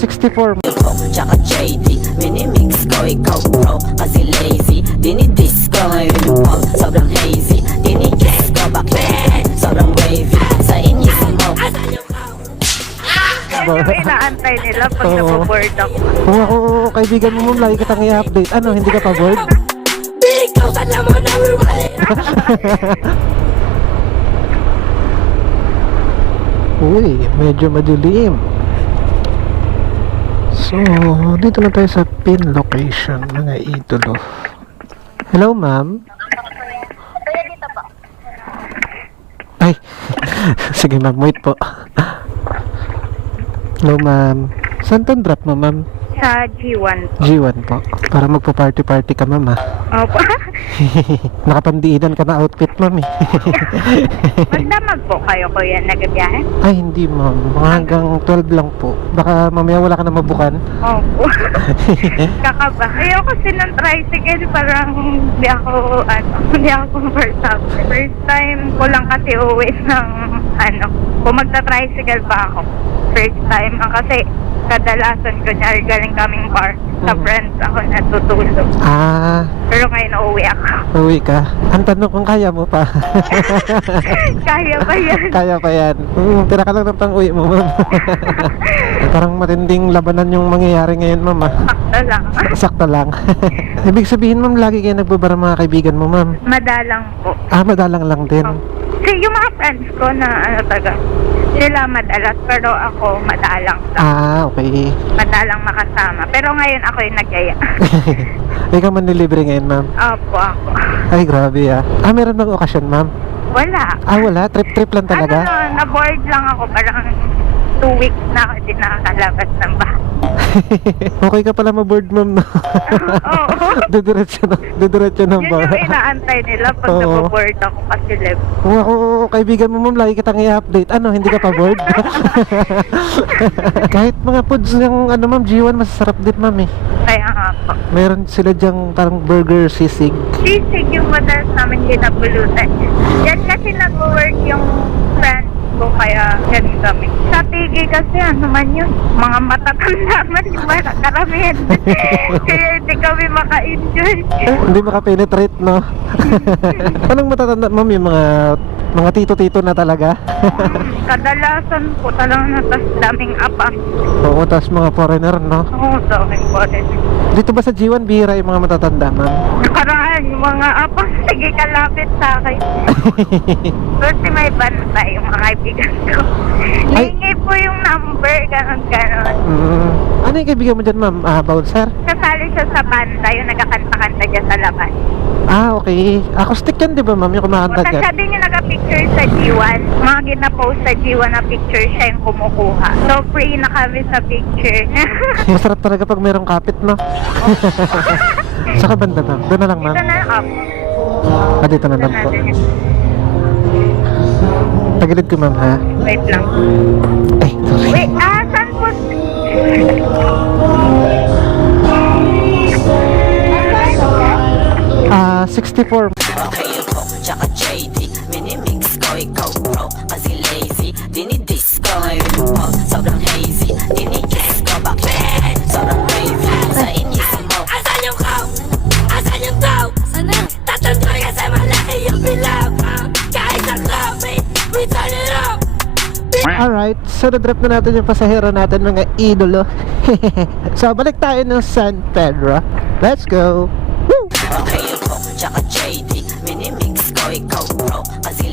64. Tsaka JD, minimix ko ikaw bro. Kasi lazy, dinidis ko ngayon pag sobrang hazy. Dinigis ko bakit sobrang wavy. Sa inis mo Yan yung inaantay nila pag napaboard ako. Kung ako kaibigan mo ma'am, lagi kitang i-update. Ano, hindi ka pa bored? ikaw ka naman namin wali. Uy, medyo madilim. So, dito na tayo sa pin location, mga idolo. Hello, ma'am? Ay, sige ma'am, wait po. Hello, ma'am. Saan tong drop mo, ma'am? Sa G1. G1 po. Para magpa-party-party ka, ma'am, ha? Opo. Nakapandiinan ka na outfit, ma'am, eh. Magdamag po kayo, kuya, nagabiyahe? Ay, hindi, ma'am. Mga hanggang 12 lang po. Baka mamaya wala ka na mabukan. Opo. Kakaba. Ayoko ng tricycle, parang hindi ako comfortable. First time ko lang kasi uwi ng kung magta-tricycle pa ako. First time, kasi kadalasan kunyari galing kaming bar sa friends ako natutulog. Ah, Pero ngayon uuwi ako. uwi ka. Ang tanong kung kaya mo pa. Kaya ba yan? Kaya pa yan. Tira ka lang ng pang-uwi mo, ma'am. Parang matinding labanan yung mangyayari ngayon, ma'am, ah. Sakto lang. Sakto lang. Ibig sabihin, ma'am, lagi kayo nagbabara mga kaibigan mo, ma'am. Madalang po. Ah, madalang lang din. Kasi yung mga friends ko na sila madalas, pero ako madalang lang. Ah, okay. Madalang makasama. Pero ngayon ako yung nagyaya. Ikaw man nilibre ngayon, ma'am. Opo, ako. Ay, grabe, ah. Ah, meron bang okasyon, ma'am? Wala. Ah, wala? Trip-trip lang talaga? Na-board lang ako. Parang 2 weeks na ako din nakakalabas ng bahay. Okay ka pala ma-board, ma'am, no? Oo. Didiretso ng Yun yung bahay. inaantay nila pag Oo. napaboard ako kasi live. Kung ako kaibigan mo, ma'am, lagi kitang i-update. Ano, hindi ka pa bored? Kahit mga foods ng ma'am, G1 masasarap din, ma'am, eh. Kaya nga po. Meron sila dyang parang burger sisig. Sisig yung madalas namin kinabulutan. Yan kasi nag-work yung friends ko, kaya yan kami. Sa Tigi kasi man yun, mga matatanda man yung mga karamihan. Kaya hindi kami maka-enjoy. Hindi makapenetrate, no? Anong matatanda, ma'am, yung mga tito-tito na talaga? Kadalasan po talagang natas daming apa. Oo, tas mga foreigner, no? Oo, daming boses. Dito ba sa G1 bihira yung mga matatanda, ma'am? Nakaraan, yung mga apa, sige kalapit sa akin. Kasi may bantay yung mga kaibigan ko. Ay. Hingi po yung number, ganon-ganon. Ano yung kaibigan mo dyan, ma'am? Ah, bouncer? Kasali siya sa banda, yung nagkakanta-kanta dyan sa labas. Ah, okay. Acoustic yan, di ba, ma'am? Yung kumakanta Tapos dyan. siya din yung nagka-picture sa G1. Mga gina-post sa G1 na picture, siya yung kumukuha. So, free na kami sa picture. Masarap talaga pag mayroong kapit, no? Saka banda, ma'am. Doon na lang, ma'am. Ito na up. Ah, dito na lang po. Tagilid ko, ma'am, ha? Wait lang. Ay, sorry. Wait, saan po? 64. Okay ako, tsaka JD, minimix ko ikaw bro. Kasi lazy, dinidis ko ngayon pag sobrang hazy. Dinigis ko bakit sobrang wavy. Sa inis mo asan yung coke? Asan yung dope? Tatandoy kasi malaki yung bilang. Kahit sa coffee, we turn it up. Alright, so na-drop na natin yung pasahero natin, mga idolo. So, balik tayo ng San Pedro. Let's go! Woo! Okay ako, tsaka JD, minimix ko ikaw bro. Kasi